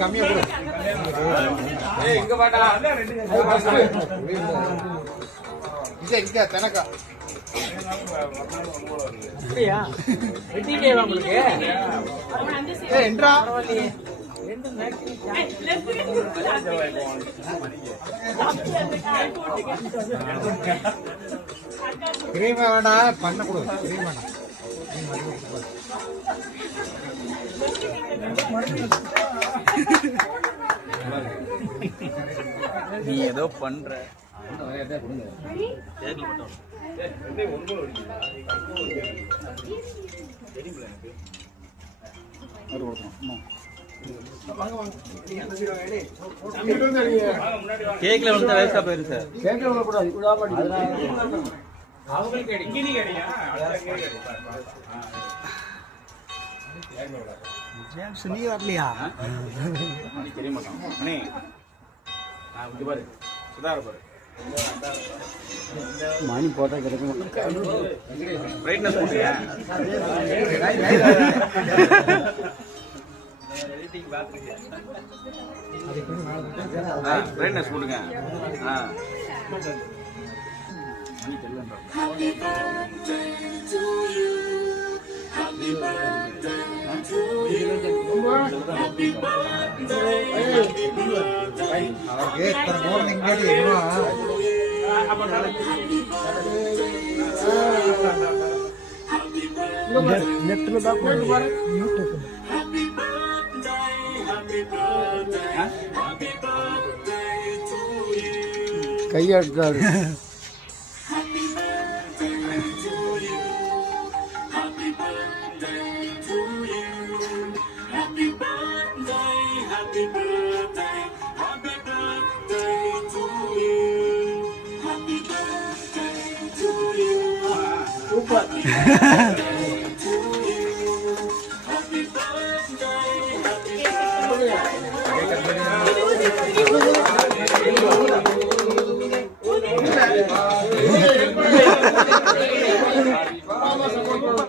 கம்மியா கொடு. இங்க பாட்டா இங்க தனக்கா அப்படியா வெட்டிட்டே உங்களுக்கு என்றா கிரீம் வேண்டாம் பண்ண கொடு. கிரீம் வேண்டாம். நீ ஏதோ பண்ற கேக்ல வந்து வேஸ்டா போயிரு சார். கேட்க விடக்கூடாது நீ வரலையா தெரிய மாட்டான் மணி இங்க பாரு சுதார பாரு மணி போட்டா கிடைக்கும் பிரைட்னஸ் போடுங்க. பிரைட்னஸ் போடுங்க. கையாடுறாரு Super.